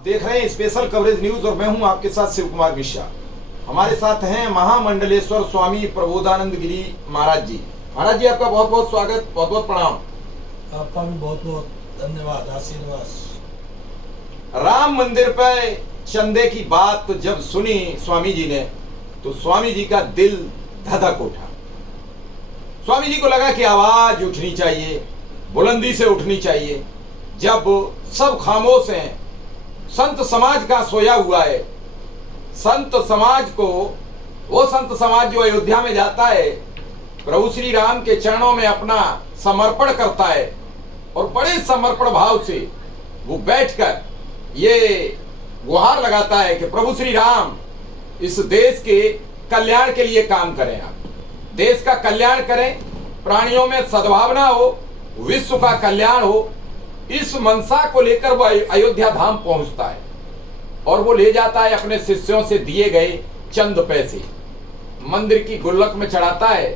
देख रहे हैं स्पेशल कवरेज न्यूज और मैं हूं आपके साथ शिव कुमार मिश्रा। हमारे साथ हैं महामंडलेश्वर स्वामी प्रबोधानंद गिरी महाराज जी। महाराज जी, आपका बहुत बहुत स्वागत, बहुत बहुत प्रणाम। आपका भी बहुत बहुत धन्यवाद, आशीर्वाद। राम मंदिर पर चंदे की बात जब सुनी स्वामी जी ने तो स्वामी जी का दिल धधक उठा। स्वामी जी को लगा कि आवाज उठनी चाहिए, बुलंदी से उठनी चाहिए। जब सब खामोश हैं, संत समाज का सोया हुआ है, संत समाज को, वो संत समाज जो अयोध्या में जाता है, प्रभु श्री राम के चरणों में अपना समर्पण करता है और बड़े समर्पण भाव से वो बैठकर ये गुहार लगाता है कि प्रभु श्री राम इस देश के कल्याण के लिए काम करें, आप देश का कल्याण करें, प्राणियों में सद्भावना हो, विश्व का कल्याण हो। इस मनसा को लेकर वो अयोध्या धाम पहुंचता है और वो ले जाता है अपने शिष्यों से दिए गए चंद पैसे, मंदिर की गुल्लक में चढ़ाता है,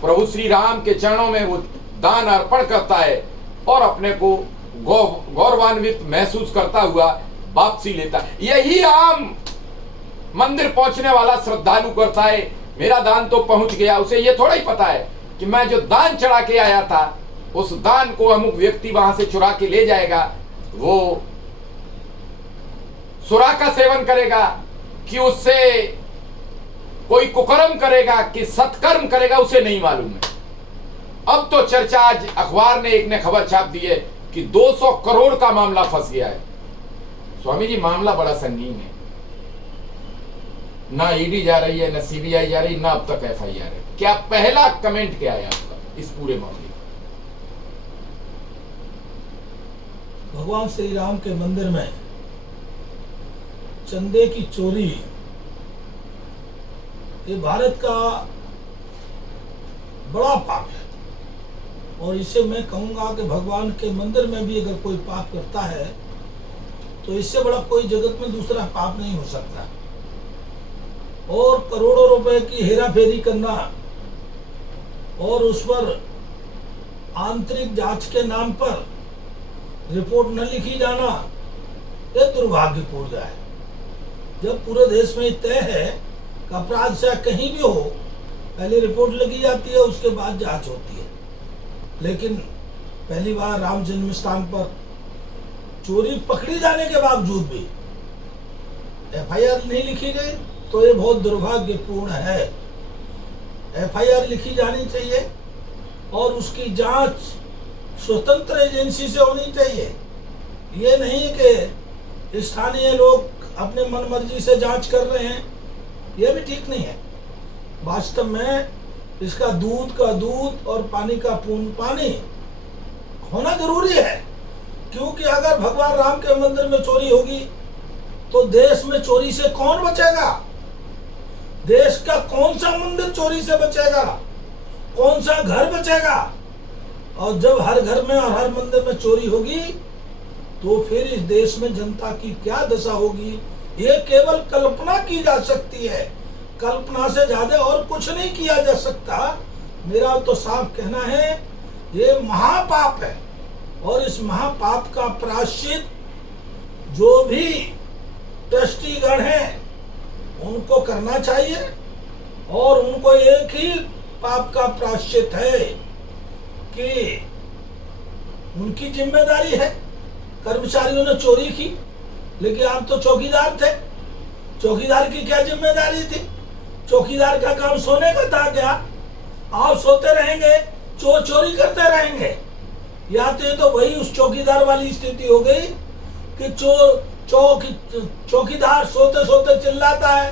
प्रभु श्री राम के चरणों में वो दान अर्पण करता है और अपने को गौरवान्वित महसूस करता हुआ वापसी लेता है। यही आम मंदिर पहुंचने वाला श्रद्धालु करता है। मेरा दान तो पहुंच गया, उसे ये थोड़ा ही पता है कि मैं जो दान चढ़ा के आया था उस दान को अमुक व्यक्ति वहां से चुरा के ले जाएगा, वो सुरा का सेवन करेगा कि उससे कोई कुकर्म करेगा कि सत्कर्म करेगा, उसे नहीं मालूम है। अब तो चर्चा आज अखबार ने एक ने खबर छाप दी है कि 200 करोड़ का मामला फंस गया है। स्वामी जी, मामला बड़ा संगीन है। ना ईडी जा रही है, ना सीबीआई जा रही, ना अब तक एफआईआर है। क्या पहला कमेंट क्या है आपका इस पूरे मामले? भगवान श्री राम के मंदिर में चंदे की चोरी, ये भारत का बड़ा पाप है और इसे मैं कहूंगा कि भगवान के मंदिर में भी अगर कोई पाप करता है तो इससे बड़ा कोई जगत में दूसरा पाप नहीं हो सकता। और करोड़ों रुपए की हेरा फेरी करना और उस पर आंतरिक जांच के नाम पर रिपोर्ट न लिखी जाना, यह दुर्भाग्यपूर्ण है। जब पूरे देश में तय है कि अपराध से कहीं भी हो, पहले रिपोर्ट लगी जाती है, उसके बाद जांच होती है। लेकिन पहली बार राम जन्म स्थान पर चोरी पकड़ी जाने के बावजूद भी एफआईआर नहीं लिखी गई, तो ये बहुत दुर्भाग्यपूर्ण है। एफआईआर लिखी जानी चाहिए और उसकी जांच स्वतंत्र एजेंसी से होनी चाहिए। ये नहीं कि स्थानीय लोग अपने मनमर्जी से जांच कर रहे हैं, यह भी ठीक नहीं है। वास्तव में इसका दूध का दूध और पानी का पानी होना जरूरी है, क्योंकि अगर भगवान राम के मंदिर में चोरी होगी तो देश में चोरी से कौन बचेगा? देश का कौन सा मंदिर चोरी से बचेगा? कौन सा घर बचेगा? और जब हर घर में और हर मंदिर में चोरी होगी तो फिर इस देश में जनता की क्या दशा होगी, ये केवल कल्पना की जा सकती है। कल्पना से ज्यादा और कुछ नहीं किया जा सकता। मेरा तो साफ कहना है, ये महापाप है और इस महापाप का प्रायश्चित जो भी ट्रस्टीगण हैं उनको करना चाहिए और उनको एक ही पाप का प्रायश्चित है कि उनकी जिम्मेदारी है। कर्मचारियों ने चोरी की, लेकिन आप तो चौकीदार थे, चौकीदार की क्या जिम्मेदारी थी? चौकीदार का काम सोने का था क्या? आप सोते रहेंगे, चोर चोरी करते रहेंगे। या तो वही उस चौकीदार वाली स्थिति हो गई कि चौकीदार सोते सोते चिल्लाता है,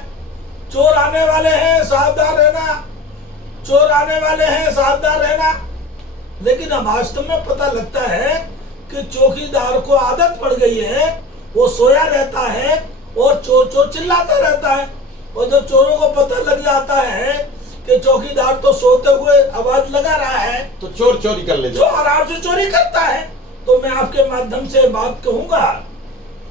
चोर आने वाले हैं सावधान रहना, चोर आने वाले हैं सावधान रहना। लेकिन अब वास्तव में पता लगता है कि चौकीदार को आदत पड़ गई है, वो सोया रहता है और चोर चोर चिल्लाता रहता है। और जब चोरों को पता लग जाता है कि चौकीदार तो सोते हुए आवाज लगा रहा है, तो चोर चोरी कर ले, जो आराम से चोरी करता है। तो मैं आपके माध्यम से बात कहूंगा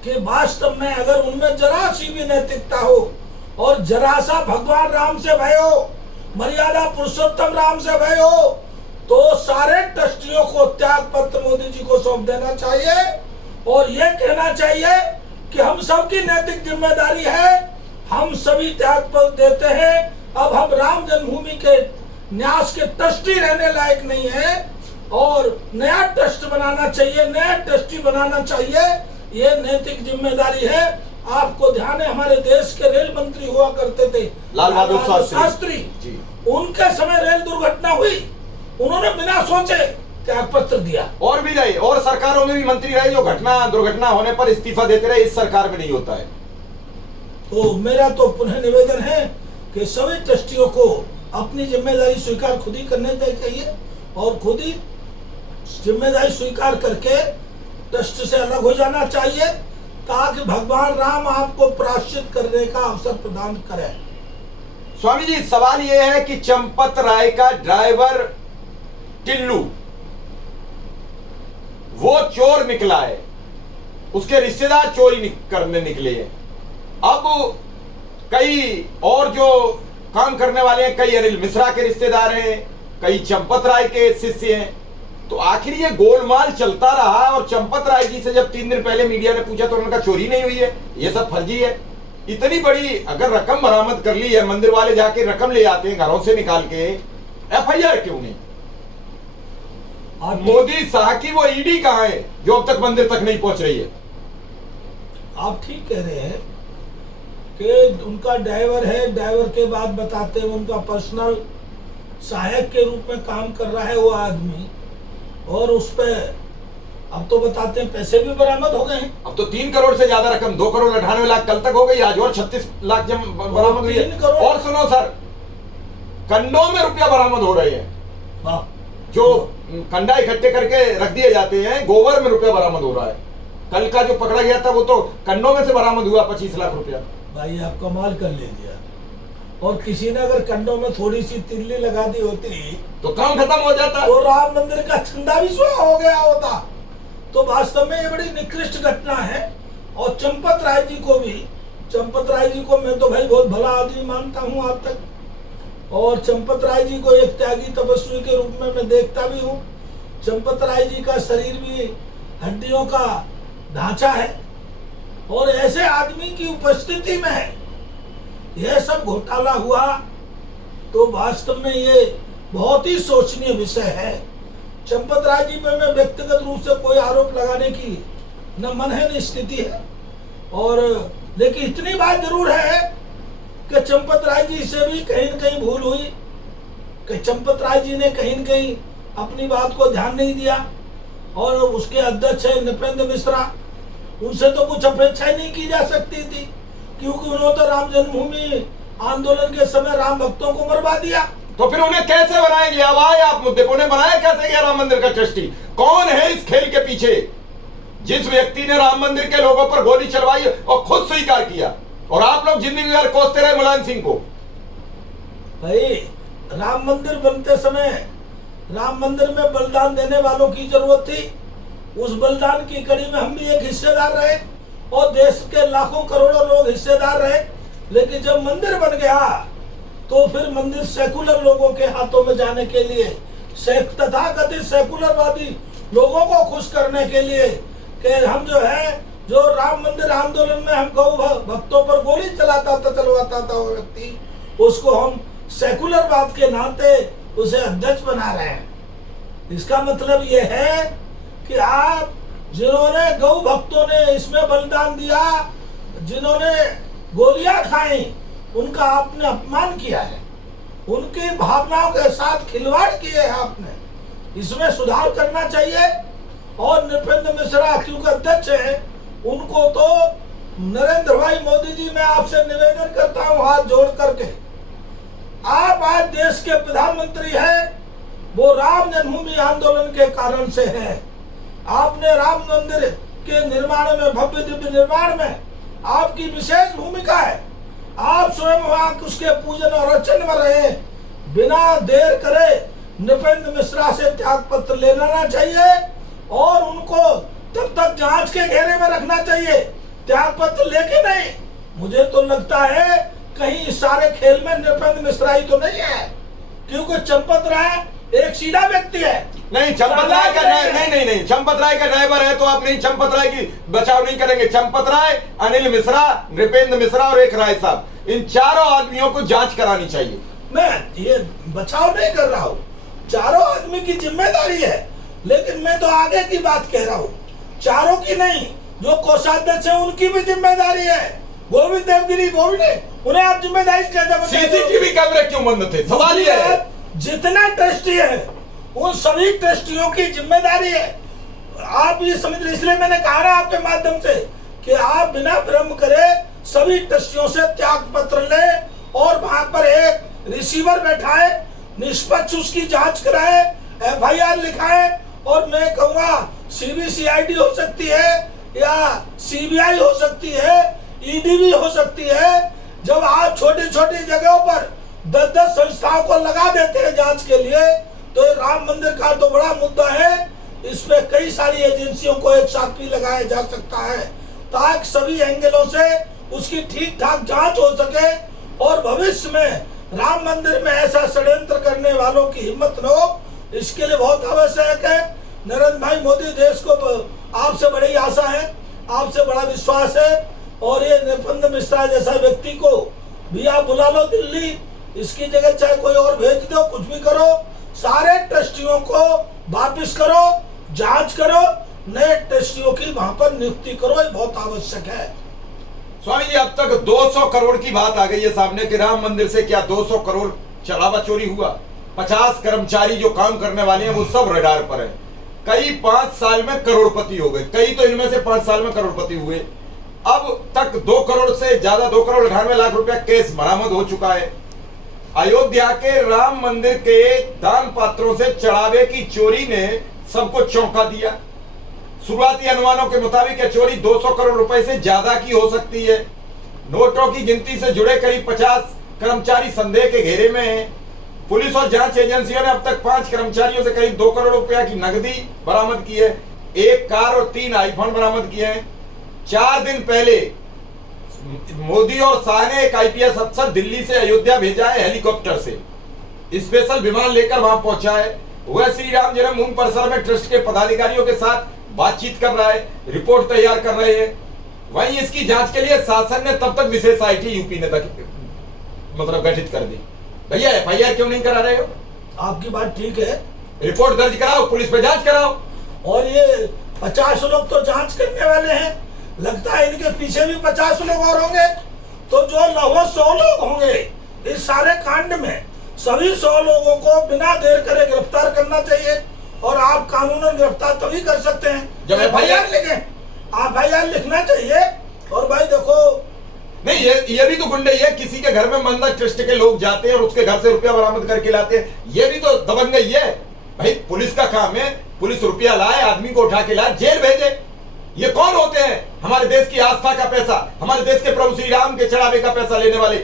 कि वास्तव में अगर उनमें जरा सी भी नैतिकता हो और जरा सा भगवान राम से भय हो, मर्यादा पुरुषोत्तम राम से भय हो, तो सारे ट्रस्टियों को त्याग पत्र मोदी जी को सौंप देना चाहिए और ये कहना चाहिए कि हम सबकी नैतिक जिम्मेदारी है, हम सभी त्याग पत्र देते हैं। अब हम राम जन्मभूमि के न्यास के ट्रस्टी रहने लायक नहीं है और नया ट्रस्ट बनाना चाहिए, नया ट्रस्टी बनाना चाहिए, ये नैतिक जिम्मेदारी है। आपको ध्यान है, हमारे देश के रेल मंत्री हुआ करते थे लाल बहादुर शास्त्री जी, उनके समय रेल दुर्घटना हुई, उन्होंने बिना सोचे त्याग पत्र दिया। और भी रहे, और सरकारों में भी मंत्री रहे जो दुर्घटना होने पर इस्तीफा देते रहे। इस सरकार में नहीं होता है। तो मेरा तो पुनः निवेदन है कि सभी ट्रस्टियों को अपनी जिम्मेदारी स्वीकार खुद ही करने चाहिए और खुद ही जिम्मेदारी स्वीकार करके ट्रस्ट से अलग हो जाना चाहिए, ताकि भगवान राम आपको प्रायश्चित करने का अवसर प्रदान करें। स्वामी जी, सवाल यह है कि चंपत राय का ड्राइवर टिल्लू वो चोर निकला है, उसके रिश्तेदार चोरी करने निकले हैं। अब कई और जो काम करने वाले हैं, कई अनिल मिश्रा के रिश्तेदार हैं, कई चंपत राय के शिष्य हैं। तो आखिर ये गोलमाल चलता रहा। और चंपत राय जी से जब 3 दिन पहले मीडिया ने पूछा तो उन्होंने कहा चोरी नहीं हुई है, ये सब फर्जी है। इतनी बड़ी अगर रकम बरामद कर ली है, मंदिर वाले जाके रकम ले आते हैं घरों से निकाल के, एफआईआर क्यों नहीं? मोदी शाह की वो ईडी कहां है जो अब तक मंदिर तक नहीं पहुंच रही है? आप ठीक कह रहे हैं कि उनका ड्राइवर है, ड्राइवर के बाद बताते हैं उनका पर्सनल सहायक के रूप में काम कर रहा है वो आदमी, और उस पे अब तो बताते हैं पैसे भी बरामद हो गए हैं। अब तो 3 करोड़ से ज्यादा रकम, 2 करोड़ 98 लाख कल तक हो गई, आज और 36 लाख बरामद हुई है। और सुनो सर, कंडों में रुपया बरामद हो रहे हैं, जो कंडा इकट्ठे करके रख दिए जाते हैं, गोबर में रुपया बरामद हो रहा है। कल का जो पकड़ा गया था वो तो कंडों में से बरामद हुआ 25 लाख रुपया। भाई आप कमाल कर लीजिए, और किसी ने अगर कंडों में थोड़ी सी तिल्ली लगा दी होती तो काम खत्म हो जाता, तो राम मंदिर का चंदा भी सुहा हो गया होता। तो वास्तव में ये बड़ी निकृष्ट घटना है। और चंपत राय जी को भी, चंपत राय जी को मैं तो भाई बहुत भला आदमी मानता हूँ आज तक, और चंपत राय जी को एक त्यागी तपस्वी के रूप में मैं देखता भी हूँ। चंपत राय जी का शरीर भी हड्डियों का ढांचा है, और ऐसे आदमी की उपस्थिति में यह सब घोटाला हुआ तो वास्तव में ये बहुत ही सोचनीय विषय है। चंपत राय जी पे मैं व्यक्तिगत रूप से कोई आरोप लगाने की न मन है न स्थिति है, और लेकिन इतनी बात जरूर है कि चंपत राय जी से भी कहीं न कहीं भूल हुई, कि चंपत राय जी ने कहीं न कहीं अपनी बात को ध्यान नहीं दिया। और उसके अध्यक्ष है नृपेंद्र मिश्रा, उनसे तो कुछ अपेक्षा ही नहीं की जा सकती थी, क्योंकि उन्होंने तो राम जन्मभूमि आंदोलन के समय राम भक्तों को मरवा दिया। तो फिर उन्हें कैसे बनाएंगे? अब आए आप मुद्दे को, उन्हें बनाया कैसे गया राम मंदिर का ट्रस्टी? कौन है इस खेल के पीछे? जिस व्यक्ति ने राम मंदिर के लोगों पर गोली चलवाई और खुद स्वीकार किया, और आप लोग जिंदगी भर कोसते रहे मुलायम सिंह को। भाई राम मंदिर बनते समय राम मंदिर में बलिदान देने वालों की जरूरत थी, उस बलिदान की कड़ी में हम भी एक हिस्सेदार रहे, और देश के लाखों करोड़ों लोग हिस्सेदार रहे। लेकिन जब मंदिर बन गया तो फिर मंदिर सेकुलर लोगों के हाथों में जाने के लिए, तथाकथित सेकुलरवादी लोगों को खुश करने के लिए, कि हम जो है, जो राम मंदिर आंदोलन में हम गौ भक्तों पर गोली चलवाता था वो व्यक्ति, उसको हम सेकुलरवाद के नाते उसे अध्यक्ष बना रहे हैं। इसका मतलब ये है कि आप, जिन्होंने गौ भक्तों ने इसमें बलिदान दिया, जिन्होंने गोलियां खाई, उनका आपने अपमान किया है, उनकी भावनाओं के साथ खिलवाड़ किए है आपने। इसमें सुधार करना चाहिए। और नृपेंद्र मिश्रा क्योंकि अध्यक्ष है, उनको तो नरेंद्र भाई मोदी जी, मैं आपसे निवेदन करता हूँ हाथ जोड़ करके, आप आज देश के प्रधानमंत्री हैं, वो राम जन्मभूमि आंदोलन के कारण से है। आपने राम मंदिर के निर्माण में, भव्य दिव्य निर्माण में आपकी विशेष भूमिका है। आप स्वयं वहां उसके पूजन और अर्चन में रहे। बिना देर करे नृपेंद्र मिश्रा से त्याग पत्र ले लेना चाहिए, और उनको तब तक जांच के घेरे में रखना चाहिए, त्याग पत्र लेके नहीं। मुझे तो लगता है कहीं इस सारे खेल में नृपेंद्र मिश्रा ही तो नहीं है, क्योंकि चंपत राय एक सीधा व्यक्ति है। नहीं, चंपत राय का नहीं, चंपत राय का ड्राइवर है तो आप नहीं चंपत राय की बचाव नहीं करेंगे। चंपत राय, अनिल मिश्रा, नृपेंद्र मिश्रा और एक राय साहब, इन चारों आदमियों को जांच करानी चाहिए। मैं ये बचाव नहीं कर रहा हूँ, चारों आदमी की जिम्मेदारी है, लेकिन मैं तो आगे की बात कह रहा हूँ, चारों की नहीं, जो कोषाध्यक्ष है उनकी भी जिम्मेदारी है। गोविंद देवगिरी उन्हें आप जिम्मेदारी कैसे? सीसीटीवी कैमरे क्यों बंद थे? सवाल ये है। जितना ट्रस्टी है उन सभी ट्रस्टियों की जिम्मेदारी है। आप ये समझ लीजिए, इसलिए मैंने कहा ना आपके माध्यम से कि आप बिना भ्रम करे सभी ट्रस्टियों से त्याग पत्र ले और वहां पर एक रिसीवर बैठाए, निष्पक्ष उसकी जांच कराए, FIR लिखाए, और मैं कहूंगा CBCID हो सकती है या CBI हो सकती है, ED भी हो सकती है। जब आप छोटी छोटी जगहों पर 10-10 संस्थाओं को लगा देते हैं जांच के लिए, तो राम मंदिर का तो बड़ा मुद्दा है, इस पे कई सारी एजेंसियों को एक साथ भी लगाया जा सकता है, ताकि सभी एंगलों से उसकी ठीक ठाक जांच हो सके और भविष्य में राम मंदिर में ऐसा षड्यंत्र करने वालों की हिम्मत न हो। इसके लिए बहुत आवश्यक है। नरेंद्र भाई मोदी, देश को आपसे बड़ी आशा है, आपसे बड़ा विश्वास है, और ये नृपेंद्र मिश्रा जैसा व्यक्ति को भी आप बुला लो दिल्ली, इसकी जगह चाहे कोई और भेज दो, कुछ भी करो, सारे ट्रस्टियों को वापिस करो, जांच करो, नए ट्रस्टियों की वहां पर नियुक्ति करो, ये बहुत आवश्यक है। स्वामी जी, अब तक 200 करोड़ की बात आ गई है सामने कि राम मंदिर से क्या 200 करोड़ चढ़ावा चोरी हुआ? 50 कर्मचारी जो काम करने वाले हैं वो सब रडार पर है। कई 5 साल में करोड़पति हो गए, कई तो इनमें से 5 साल में करोड़पति हुए। अब तक 2 करोड़ से ज्यादा, 2 करोड़ 98 लाख रुपया केस बरामद हो चुका है। अयोध्या के राम मंदिर के दान पात्रों से चढ़ावे की चोरी ने सबको चौंका दिया। शुरुआती अनुमानों के मुताबिक यह चोरी 200 करोड़ रुपए से ज्यादा की हो सकती है। नोटों की गिनती से जुड़े करीब 50 कर्मचारी संदेह के घेरे में हैं। पुलिस और जांच एजेंसियों ने अब तक 5 कर्मचारियों से करीब 2 करोड़ रुपया की नकदी बरामद की है, 1 कार और 3 आईफोन बरामद किए हैं। 4 दिन पहले मोदी और शाह ने एक IPS अफसर दिल्ली से अयोध्या भेजा है, हेलीकॉप्टर से, स्पेशल विमान लेकर वहां पहुंचा है। वह श्री राम जन्मभूमि परिसर में ट्रस्ट के पदाधिकारियों के साथ बातचीत कर रहा है, रिपोर्ट तैयार कर रहे हैं। वहीं इसकी जांच के लिए शासन ने तब तक विशेष IT यूपी ने गठित कर दी। भैया FIR क्यों नहीं करा रहे हो? आपकी बात ठीक है, रिपोर्ट दर्ज कराओ, पुलिस पे जांच कराओ। और ये 50 लोग तो जांच करने वाले हैं, लगता है इनके पीछे भी 50 लोग और होंगे, तो जो 100 लोग होंगे इस सारे कांड में, सभी 100 लोगों को बिना देर करे गिरफ्तार करना चाहिए। और आप कानूनन गिरफ्तार तभी कर सकते हैं जब FIR लिखें, FIR लिखना चाहिए। और भाई देखो, नहीं, ये भी तो गुंडे है, किसी के घर में मंदिर ट्रस्ट के लोग जाते हैं और उसके घर से रुपया बरामद करके लाते हैं, ये भी तो दबंगई है। भाई पुलिस का काम है, पुलिस रुपया लाए, आदमी को उठा के लाए, जेल भेजे। ये कौन होते हैं? हमारे देश की आस्था का पैसा, हमारे देश के प्रभु श्री राम के चढ़ावे का पैसा लेने वाले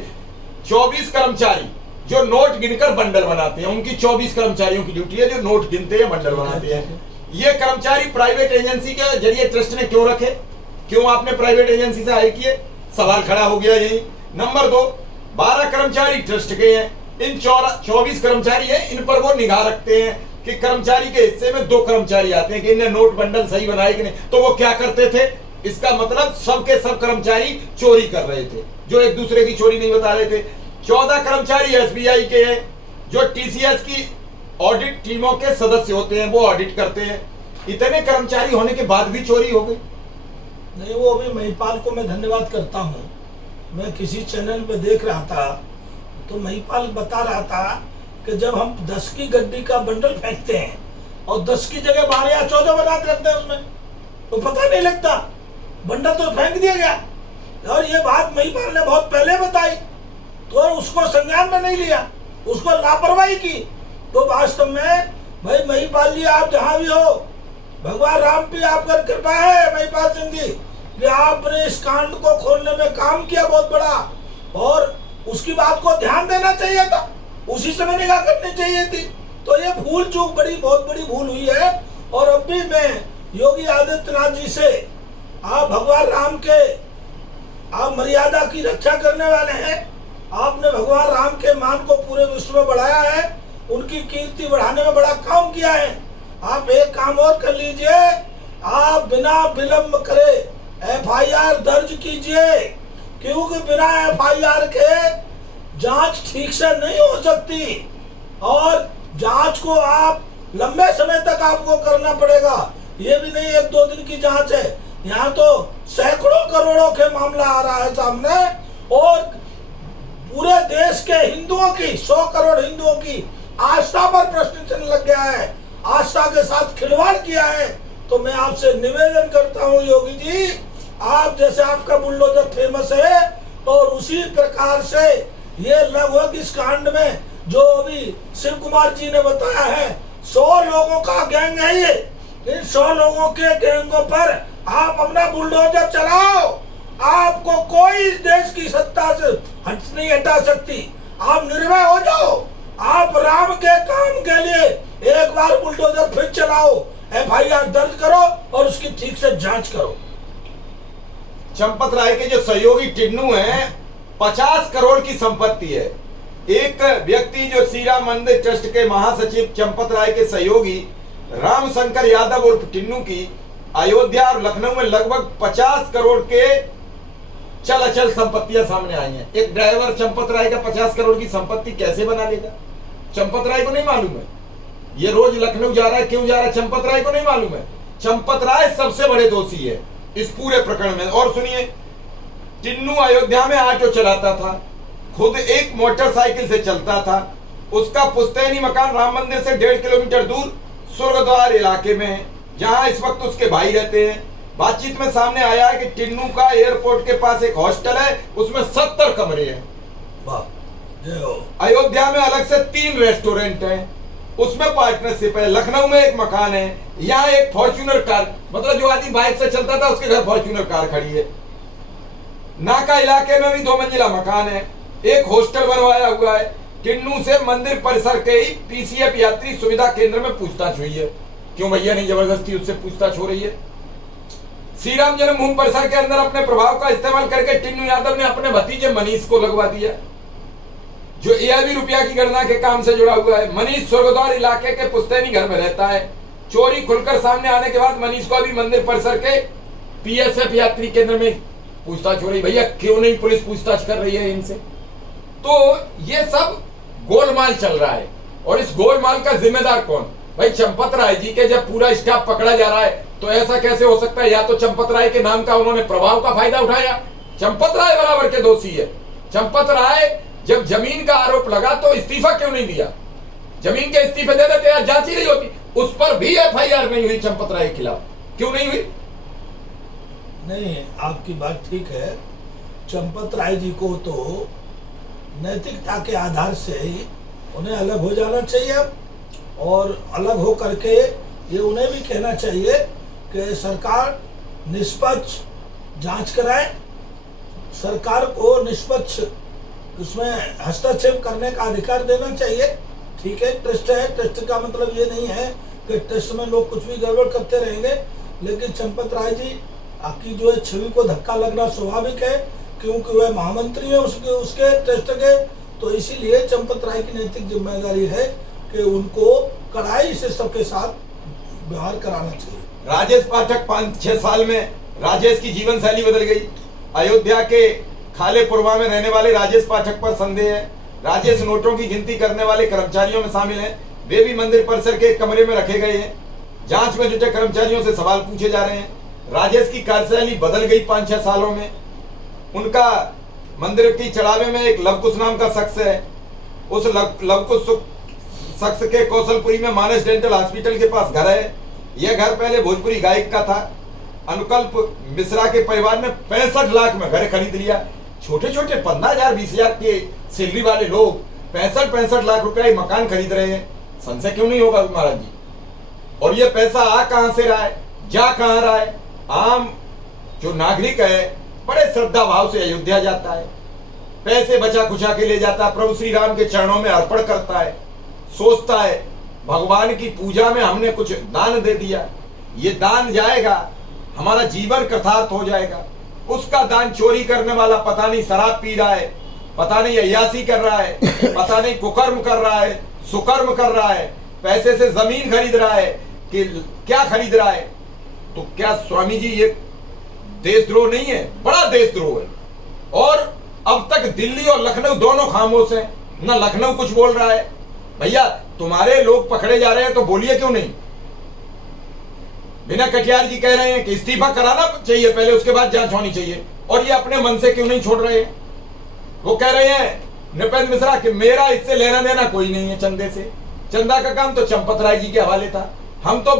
24 कर्मचारी जो नोट गिनकर बंडल बनाते हैं। उनकी 24 कर्मचारियों की ड्यूटी है जो नोट गिनते हैं, बंडल बनाते हैं। ये कर्मचारी प्राइवेट एजेंसी के जरिए ट्रस्ट ने क्यों रखे? क्यों आपने प्राइवेट एजेंसी से हायर किए? सवाल खड़ा हो गया यही। नंबर 2, 12 कर्मचारी ट्रस्ट के हैं, इन 24 कर्मचारी हैं, इन पर वो निगाह रखते हैं कि कर्मचारी के हिस्से में 2 कर्मचारी आते हैं कि इन्हें नोट बंडल सही बनाए कि नहीं। तो वो क्या करते थे? इसका मतलब सबके सब कर्मचारी चोरी कर रहे थे, जो एक दूसरे की चोरी नहीं बता रहे थे। 14 कर्मचारी SBI के हैं जो TCS की ऑडिट टीमों के सदस्य होते हैं, वो ऑडिट करते हैं। इतने कर्मचारी होने के बाद भी चोरी हो गई। नहीं, वो अभी महिपाल को मैं धन्यवाद करता हूँ। मैं किसी चैनल पे देख रहा था तो महिपाल बता रहा था कि जब हम 10 की गड्डी का बंडल फेंकते हैं और 10 की जगह 12 या 14 बना के रखते हैं उसमें, तो पता नहीं लगता, बंडल तो फेंक दिया गया। और ये बात महिपाल ने बहुत पहले बताई, तो उसको संज्ञान में नहीं लिया, उसको लापरवाही की। तो वास्तव में भाई महिपाल जी, आप जहां भी हो, भगवान राम पे आप पर कृपा है महिपाल सिंह जी कि आपने इस कांड को खोलने में काम किया बहुत बड़ा, और उसकी बात को ध्यान देना चाहिए था, उसी समय निगाह करनी चाहिए थी। तो ये भूल चूक बहुत बड़ी भूल हुई है। और अब भी मैं योगी आदित्यनाथ जी से, आप भगवान राम के, आप मर्यादा की रक्षा करने वाले हैं, आपने भगवान राम के मान को पूरे विश्व में बढ़ाया है, उनकी कीर्ति बढ़ाने में बड़ा काम किया है। आप एक काम और कर लीजिए, आप बिना विलंब करे FIR दर्ज कीजिए, क्योंकि बिना FIR के जांच ठीक से नहीं हो सकती और जांच को आप लंबे समय तक आपको करना पड़ेगा। ये भी नहीं 1-2 दिन की जांच है, यहाँ तो सैकड़ों करोड़ों के मामला आ रहा है सामने और पूरे देश के हिंदुओं की 100 करोड़ हिंदुओं की आस्था पर प्रश्न चिन्ह लग गया है, आस्था के साथ खिलवाड़ किया है। तो मैं आपसे निवेदन करता हूँ योगी जी, आप जैसे आपका बुलडोजर फेमस है और उसी प्रकार से ये लगभग इस कांड में जो अभी शिव कुमार जी ने बताया है 100 लोगों का गैंग है ये। इन 100 लोगों के गैंगों पर आप अपना बुलडोजर चलाओ, आपको कोई इस देश की सत्ता से नहीं हटा सकती। आप निर्भय हो जाओ, आप राम के काम के लिए एक बार बुलडोजर फिर चलाओ, FIR दर्ज करो और उसकी ठीक से जांच करो। चंपत राय के जो सहयोगी टिन्नू हैं 50 करोड़ की संपत्ति है। एक व्यक्ति जो श्री राम मंदिर ट्रस्ट के महासचिव चंपत राय के सहयोगी रामशंकर यादव उर्फ टिन्नू की अयोध्या और लखनऊ में लगभग 50 करोड़ के चल अचल संपत्तियां सामने आई हैं। एक ड्राइवर चंपत राय का 50 करोड़ की संपत्ति कैसे बना लेगा? चंपत राय को नहीं मालूम है ये रोज लखनऊ जा रहा है, क्यों जा रहा है, चंपत राय को नहीं मालूम है। चंपत राय सबसे बड़े दोषी है इस पूरे प्रकरण में। और सुनिए, टिन्नू अयोध्या में ऑटो चलाता था, खुद एक मोटरसाइकिल से चलता था। उसका पुश्तैनी मकान राम मंदिर से 1.5 किलोमीटर दूर स्वर्गद्वार इलाके में है, जहां इस वक्त उसके भाई रहते हैं। बातचीत में सामने आया है कि टिन्नू का एयरपोर्ट के पास एक हॉस्टल है, उसमें 70 कमरे हैं। अयोध्या में अलग से 3 रेस्टोरेंट हैं, उसमें पार्टनरशिप है। लखनऊ में एक मकान है, यहाँ एक फॉर्च्यूनर कार, मतलब जो आदमी बाइक से चलता था उसके घर फॉर्च्यूनर कार खड़ी है। नाका इलाके में भी 2 मंजिला मकान है, एक हॉस्टल बनवाया हुआ है। टिन्नू से मंदिर परिसर के ही PCF यात्री सुविधा केंद्र में पूछताछ हुई है। क्यों भैया नहीं जबरदस्ती उससे पूछताछ हो रही है? श्री राम जन्मभूमि परिसर के अंदर अपने प्रभाव का इस्तेमाल करके टिन्नू यादव ने अपने भतीजे मनीष को लगवा दिया, जो AIB रुपया की गणना के काम से जुड़ा हुआ है। मनीष स्वर्गद्वार इलाके के पुश्तैनी घर में रहता है। चोरी खुलकर सामने आने के बाद मनीष को अभी मंदिर परिसर के PSF यात्री केंद्र में पूछताछ हो रही। भैया क्यों नहीं पुलिस पूछताछ कर रही है इनसे? तो ये सब गोलमाल चल रहा है और इस गोलमाल का जिम्मेदार कौन? भाई चंपत राय जी के जब पूरा स्टाफ पकड़ा जा रहा है तो ऐसा कैसे हो सकता है? या तो चंपत राय के नाम का उन्होंने प्रभाव का फायदा उठाया, चंपत राय बराबर के दोषी है। चंपत राय जब जमीन का आरोप लगा तो इस्तीफा क्यों नहीं दिया? जमीन के इस्तीफे दे देते यार, जांच ही नहीं होती। उस पर भी FIR नहीं हुई चंपत राय के खिलाफ, क्यों नहीं हुई? नहीं, आपकी बात ठीक है। चंपत राय जी को तो नैतिकता के आधार से ही उन्हें अलग हो जाना चाहिए और अलग हो करके ये उन्हें भी कहना चाहिए कि सरकार निष्पक्ष जांच कराए, सरकार को निष्पक्ष उसमें हस्तक्षेप करने का अधिकार देना चाहिए। ठीक है, ट्रस्ट है, ट्रस्ट का मतलब ये नहीं है कि ट्रस्ट में लोग कुछ भी गड़बड़ करते रहेंगे, लेकिन चंपत राय जी आपकी जो है छवि को धक्का लगना स्वाभाविक है, क्योंकि वह महामंत्री है उसके ट्रस्ट के। तो इसीलिए चंपत राय की नैतिक जिम्मेदारी है कि उनको कड़ाई से सबके साथ व्यवहार कराना चाहिए। राजेश पाठक 5-6 साल में राजेश की जीवन शैली बदल गई। अयोध्या के खालेपुरवा में रहने वाले राजेश पाठक पर संदेह है। राजेश नोटों की गिनती करने वाले कर्मचारियों में शामिल हैं। वे भी मंदिर परिसर के एक कमरे में रखे गए हैं। जांच में जुटे कर्मचारियों से सवाल पूछे जा रहे हैं। राजेश की कार्यशैली बदल गई 5-6 सालों में। उनका मंदिर की चढ़ावे में एक लवकुश नाम का शख्स है। उस लवकुश शख्स के कौशलपुरी में मानस डेंटल हॉस्पिटल के पास घर है। यह घर पहले भोजपुरी गायक का था। अनुकल्प मिश्रा के परिवार ने 65 लाख में घर खरीद लिया। छोटे छोटे 15,000 20,000 के सैलरी वाले लोग 65 लाख रुपया मकान खरीद रहे हैं। संशय क्यों नहीं होगा महाराज जी? और ये पैसा आ कहां से रहा है, जा कहां रहा है? आम जो नागरिक है बड़े श्रद्धा भाव से अयोध्या जाता है, पैसे बचा खुचा के ले जाता है, प्रभु श्री राम के चरणों में अर्पण करता है, सोचता है भगवान की पूजा में हमने कुछ दान दे दिया, ये दान जाएगा, हमारा जीवन कृतार्थ हो जाएगा। उसका दान चोरी करने वाला पता नहीं शराब पी रहा है, पता नहीं अय्यासी कर रहा है, पता नहीं कुकर्म कर रहा है, सुकर्म कर रहा है, पैसे से जमीन खरीद रहा है कि क्या खरीद रहा है, तो क्या स्वामी जी ये देशद्रोह नहीं है? बड़ा देशद्रोह है। और अब तक दिल्ली और लखनऊ दोनों खामोश हैं, ना लखनऊ कुछ बोल रहा है। भैया तुम्हारे लोग पकड़े जा रहे हैं तो बोलिए क्यों नहीं? बिना कटियार जी कह रहे हैं कि इस्तीफा कराना चाहिए पहले, उसके बाद जांच होनी चाहिए, और ये अपने मन से क्यों नहीं छोड़ रहे हैं? वो कह रहे हैं नृपेंद्र मिश्रा कि मेरा इससे लेना देना कोई नहीं है चंदे से, चंदा का काम तो चंपत राय जी के हवाले था, हम तो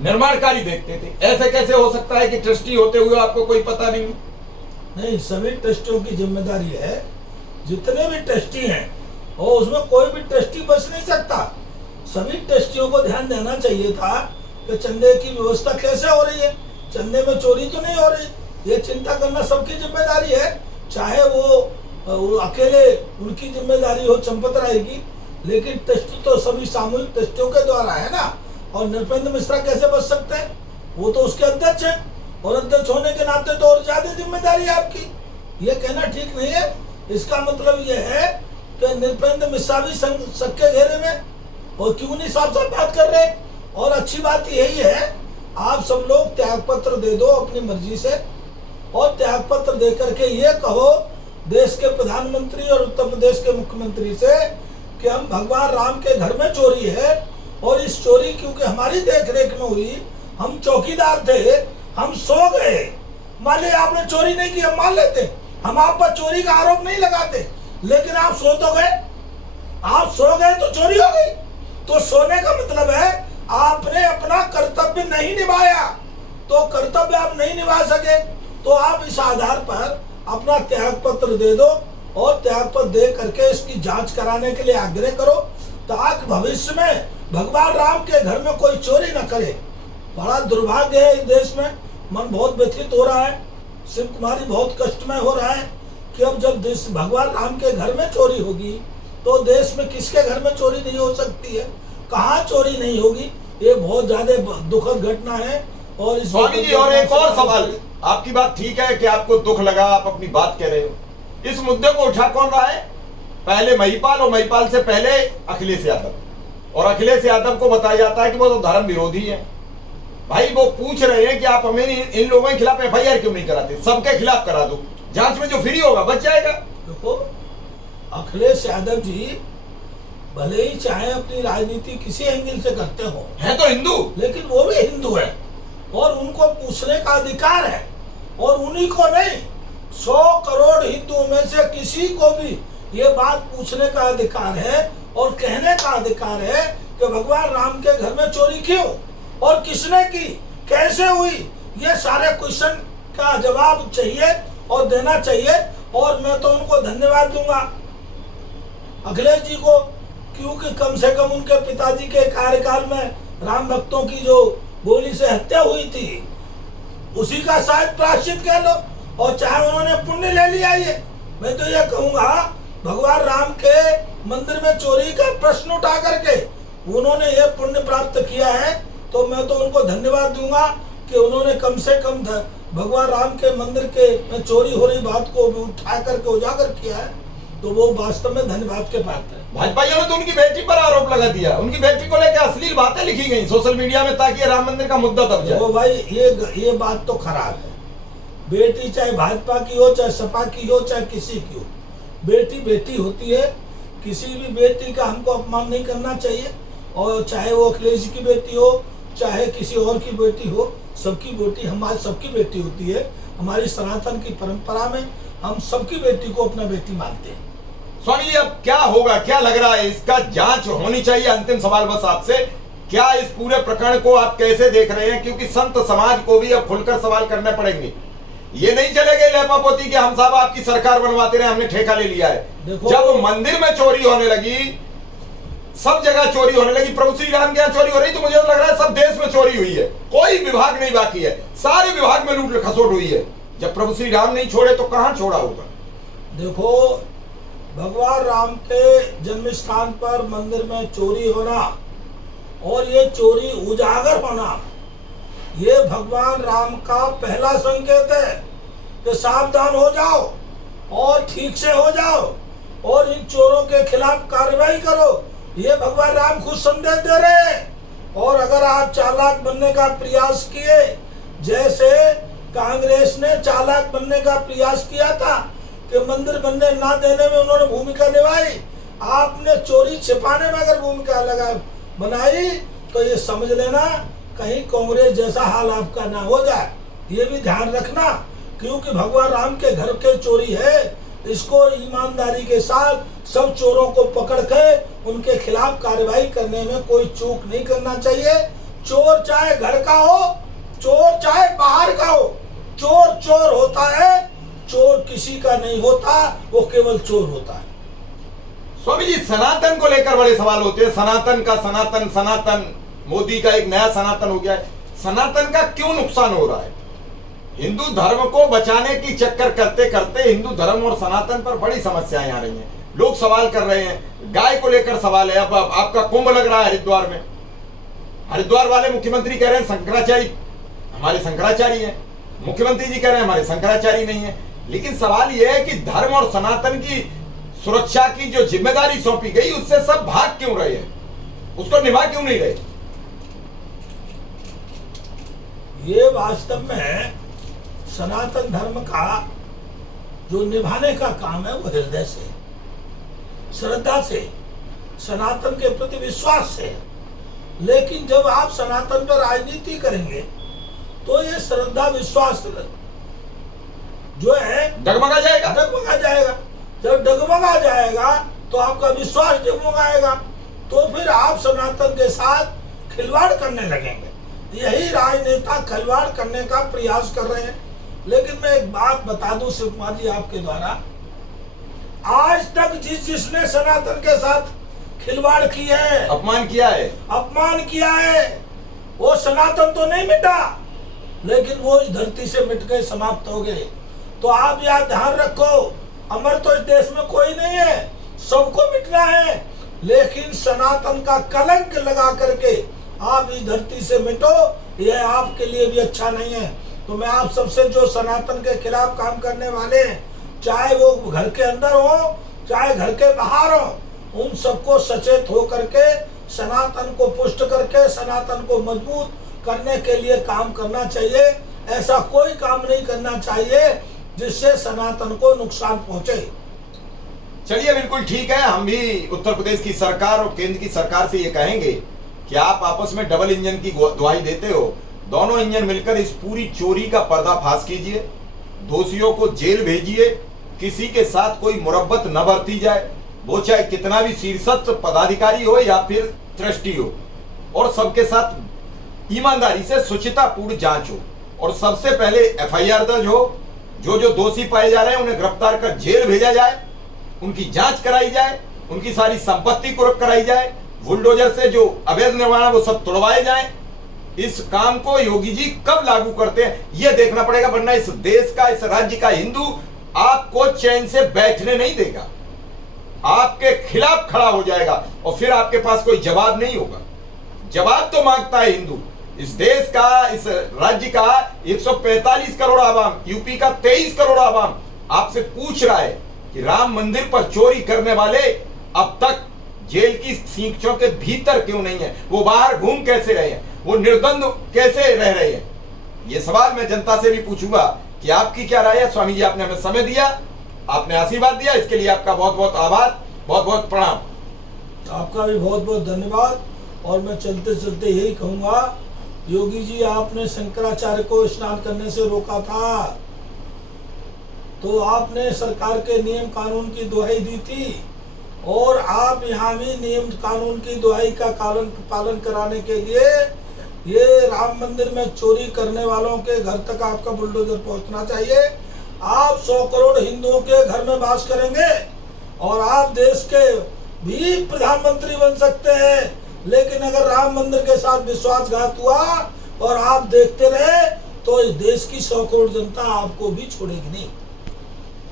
निर्माण कार्य देखते थे। ऐसे कैसे हो सकता है कि ट्रस्टी होते हुए आपको कोई पता नहीं? नहीं, सभी ट्रस्टियों की जिम्मेदारी है, जितने भी ट्रस्टी हैं, और उसमें कोई भी ट्रस्टी बच नहीं सकता। सभी ट्रस्टियों को ध्यान देना चाहिए था कि चंदे की व्यवस्था कैसे हो रही है, चंदे में चोरी तो नहीं हो रही, ये चिंता करना सबकी जिम्मेदारी है। चाहे वो अकेले उनकी जिम्मेदारी हो चंपत राय की, लेकिन ट्रस्ट तो सभी सामूहिक ट्रस्टियों के द्वारा है ना। और नृपेंद्र मिश्रा कैसे बच सकते हैं? वो तो उसके अध्यक्ष हैं, और अध्यक्ष होने के नाते तो और ज्यादा जिम्मेदारी है आपकी। ये कहना ठीक नहीं है। इसका मतलब ये है कि नृपेंद्र मिश्रा भी सबके घेरे में, और क्यों नहीं साफ साफ बात कर रहे? और अच्छी बात यही है, आप सब लोग त्याग पत्र दे दो अपनी मर्जी से, और त्याग पत्र दे करके ये कहो देश के प्रधानमंत्री और उत्तर प्रदेश के मुख्यमंत्री से कि हम भगवान राम के घर में चोरी है, और इस चोरी क्योंकि हमारी देखरेख में हुई, हम चौकीदार थे, हम सो गए। मान लिया आपने चोरी नहीं की, हम मान लेते, हम आप पर चोरी का आरोप नहीं लगाते, लेकिन आप सो तो गए, आप सो गए तो चोरी हो गई। तो सोने का मतलब है आपने अपना कर्तव्य नहीं निभाया, तो कर्तव्य आप नहीं निभा सके, तो आप इस आधार पर अपना त्याग पत्र दे दो, और त्याग पत्र दे करके इसकी जांच कराने के लिए आग्रह करो, ताकि भविष्य में भगवान राम के घर में कोई चोरी न करे। बड़ा दुर्भाग्य है इस देश में, मन बहुत व्यथित हो रहा है, शिव कुमारी बहुत कष्टमय हो रहा है कि अब जब भगवान राम के घर में चोरी होगी तो देश में किसके घर में चोरी नहीं हो सकती है? कहाँ चोरी नहीं होगी? ये बहुत ज्यादा दुखद घटना है। और इस स्वामी जी और एक और सवाल, आपकी बात ठीक है कि आपको दुख लगा, आप अपनी बात कह रहे हो, इस मुद्दे को उठा कौन रहा है? पहले महिपाल, और महिपाल से पहले अखिलेश यादव, और अखिलेश यादव को बताया जाता है कि वो तो धर्म विरोधी है। भाई वो पूछ रहे हैं कि आप हमें इन लोगों के खिलाफ एफआईआर क्यों नहीं कराते? सबके खिलाफ करा दो, जांच में जो फ्री होगा बच जाएगा। देखो, अखिलेश यादव जी भले ही चाहे अपनी राजनीति किसी एंगल से करते हो, है तो हिंदू, लेकिन वो भी हिंदू है, और उनको पूछने का अधिकार है, और उन्हीं को नहीं 100 करोड़ हिंदुओं में से किसी को भी ये बात पूछने का अधिकार है और कहने का अधिकार है कि भगवान राम के घर में चोरी क्यों और किसने की, कैसे हुई। ये सारे क्वेश्चन का जवाब चाहिए और देना चाहिए, और मैं तो उनको धन्यवाद दूंगा अखिलेश जी को, क्योंकि कम से कम उनके पिताजी के कार्यकाल में राम भक्तों की जो गोली से हत्या हुई थी उसी का शायद प्रायश्चित कह लो, और चाहे उन्होंने पुण्य ले लिया। ये मैं तो ये कहूंगा, भगवान राम के मंदिर में चोरी का प्रश्न उठा करके उन्होंने ये पुण्य प्राप्त किया है, तो मैं तो उनको धन्यवाद दूंगा कि उन्होंने कम से कम भगवान राम के मंदिर के में चोरी हो रही बात को भी उठा करके उजागर किया है, तो वो वास्तव में धन्यवाद के पात्र है। भाजपाइयों ने तो उनकी बेटी पर आरोप लगा दिया, उनकी बेटी को लेकर अश्लील बातें लिखी गई सोशल मीडिया में ताकि राम मंदिर का मुद्दा दब जाए। वो भाई ये बात तो खराब है। बेटी चाहे भाजपा की हो, चाहे सपा की हो, चाहे किसी की हो, बेटी बेटी होती है। किसी भी बेटी का हमको अपमान नहीं करना चाहिए, और चाहे वो अखिलेश जी की बेटी हो, चाहे किसी और की बेटी हो, सबकी बेटी हमारी सबकी बेटी होती है। हमारी सनातन की परंपरा में हम सबकी बेटी को अपना बेटी मानते हैं। स्वामी जी अब क्या होगा, क्या लग रहा है? इसका जांच होनी चाहिए। अंतिम सवाल बस आपसे, क्या इस पूरे प्रकरण को आप कैसे देख रहे हैं? क्योंकि संत समाज को भी अब खुलकर सवाल करने पड़ेंगे। ये नहीं चलेगा लेपापोती कि हम साहब आपकी सरकार बनवाते रहे, हमने ठेका ले लिया है। जब मंदिर में चोरी होने लगी, सब जगह चोरी होने लगी, प्रभु श्री राम के यहाँ चोरी हो रही, तो मुझे लग रहा है सब देश में चोरी हुई है, कोई विभाग नहीं बाकी है, सारे विभाग में लूट खसोट हुई है। जब प्रभु श्री राम नहीं छोड़े तो कहां छोड़ा होगा? देखो, भगवान राम के जन्म स्थान पर मंदिर में चोरी होना और ये चोरी उजागर होना, ये भगवान राम का पहला संकेत है कि सावधान हो जाओ और ठीक से हो जाओ और इन चोरों के खिलाफ कार्रवाई करो। ये भगवान राम खुद संदेश दे रहे हैं। और अगर आप चालाक बनने का प्रयास किए, जैसे कांग्रेस ने चालाक बनने का प्रयास किया था कि मंदिर बनने ना देने में उन्होंने भूमिका निभाई, आपने चोरी छिपाने में अगर भूमिका बनाई तो ये समझ लेना कहीं कांग्रेस जैसा हाल आपका ना हो जाए। ये भी ध्यान रखना, क्योंकि भगवान राम के घर के चोरी है, इसको ईमानदारी के साथ सब चोरों को पकड़ के उनके खिलाफ कार्रवाई करने में कोई चूक नहीं करना चाहिए। चोर चाहे घर का हो, चोर चाहे बाहर का हो, चोर चोर होता है, चोर किसी का नहीं होता, वो केवल चोर होता है। स्वामी जी, सनातन को लेकर बड़े सवाल होते हैं। सनातन का सनातन मोदी का एक नया सनातन हो गया है। सनातन का क्यों नुकसान हो रहा है? हिंदू धर्म को बचाने की चक्कर करते करते हिंदू धर्म और सनातन पर बड़ी समस्याएं आ रही हैं। लोग सवाल कर रहे हैं, गाय को लेकर सवाल है। अब आपका कुंभ लग रहा है हरिद्वार में, हरिद्वार वाले मुख्यमंत्री कह रहे हैं शंकराचार्य, हमारे शंकराचार्य हैं। मुख्यमंत्री जी कह रहे हैं हमारे शंकराचार्य नहीं है। लेकिन सवाल यह है कि धर्म और सनातन की सुरक्षा की जो जिम्मेदारी सौंपी गई, उससे सब भाग क्यों रहे हैं, उसको निभा क्यों नहीं रहे? ये वास्तव में सनातन धर्म का जो निभाने का काम है वो हृदय से, श्रद्धा से, सनातन के प्रति विश्वास से। लेकिन जब आप सनातन पर राजनीति करेंगे तो ये श्रद्धा विश्वास जो है डगमगा जाएगा। जब डगमगा जाएगा तो आपका विश्वास डगमगाएगा, तो फिर आप सनातन के साथ खिलवाड़ करने लगेंगे। यही राजनेता खिलवाड़ करने का प्रयास कर रहे हैं। लेकिन मैं एक बात बता दूं शिव कुमार जी आपके द्वारा, आज तक जिसने सनातन के साथ खिलवाड़ की है, अपमान किया है, वो सनातन तो नहीं मिटा, लेकिन वो इस धरती से मिट गए, समाप्त हो गए। तो आप याद ध्यान रखो, अमर तो इस देश में कोई नहीं है, सबको मिटना है, लेकिन सनातन का कलंक लगा करके आप इस धरती से मिटो, यह आपके लिए भी अच्छा नहीं है। तो मैं आप सबसे, जो सनातन के खिलाफ काम करने वाले हैं, चाहे वो घर के अंदर हो चाहे घर के बाहर हो, उन सबको सचेत हो करके सनातन को पुष्ट करके सनातन को मजबूत करने के लिए काम करना चाहिए। ऐसा कोई काम नहीं करना चाहिए जिससे सनातन को नुकसान पहुंचे। चलिए, बिल्कुल ठीक है। हम भी उत्तर प्रदेश की सरकार और केंद्र की सरकार से ये कहेंगे कि आप आपस में डबल इंजन की दुहाई देते हो, दोनों इंजन मिलकर इस पूरी चोरी का पर्दाफाश कीजिए, दोषियों को जेल भेजिए, किसी के साथ कोई मुरब्बत न बरती जाए, वो चाहे कितना भी शीर्षस्थ पदाधिकारी हो या फिर ट्रस्टी हो, और सबके साथ ईमानदारी से शुचितापूर्ण जांच हो, और सबसे पहले एफआईआर दर्ज हो, जो दोषी पाए जा रहे हैं उन्हें गिरफ्तार कर जेल भेजा जाए, उनकी जांच कराई जाए, उनकी सारी संपत्ति कुर्क कराई जाए, बुलडोजर से जो अवैध निर्माण है वो सब तोड़वाए जाए। इस काम को योगी जी कब लागू करते हैं ये देखना पड़ेगा, वरना इस देश का, इस राज्य का हिंदू आपको चैन से बैठने नहीं देगा, आपके खिलाफ खड़ा हो जाएगा, और फिर आपके पास कोई जवाब नहीं होगा। जवाब तो मांगता है हिंदू। इस देश का, इस राज्य का 145 करोड़ आवाम, यूपी का 23 करोड़ आवाम आपसे पूछ रहा है कि राम मंदिर पर चोरी करने वाले अब तक जेल की सींचों के भीतर क्यों नहीं है, वो बाहर घूम कैसे रहे हैं, वो निर्द्वंद कैसे रह रहे हैं। ये सवाल मैं जनता से भी पूछूंगा कि आपकी क्या राय है। स्वामी जी, आपने हमें समय दिया, आपने आशीर्वाद दिया, इसके लिए आपका बहुत बहुत आभार, बहुत बहुत प्रणाम। आपका भी बहुत बहुत धन्यवाद। और मैं चलते चलते यही कहूंगा, योगी जी आपने शंकराचार्य को स्नान करने से रोका था, तो आपने सरकार के नियम कानून की दुहाई दी थी, और आप यहाँ भी नियम कानून की दुहाई का पालन कराने के लिए ये राम मंदिर में चोरी करने वालों के घर तक आपका बुलडोजर पहुंचना चाहिए। आप 100 करोड़ हिंदुओं के घर में वास करेंगे और आप देश के भी प्रधानमंत्री बन सकते हैं, लेकिन अगर राम मंदिर के साथ विश्वासघात हुआ और आप देखते रहे तो इस देश की 100 करोड़ जनता आपको भी छोड़ेगी नहीं।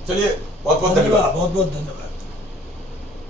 चलिए, बहुत बहुत धन्यवाद। बहुत बहुत धन्यवाद।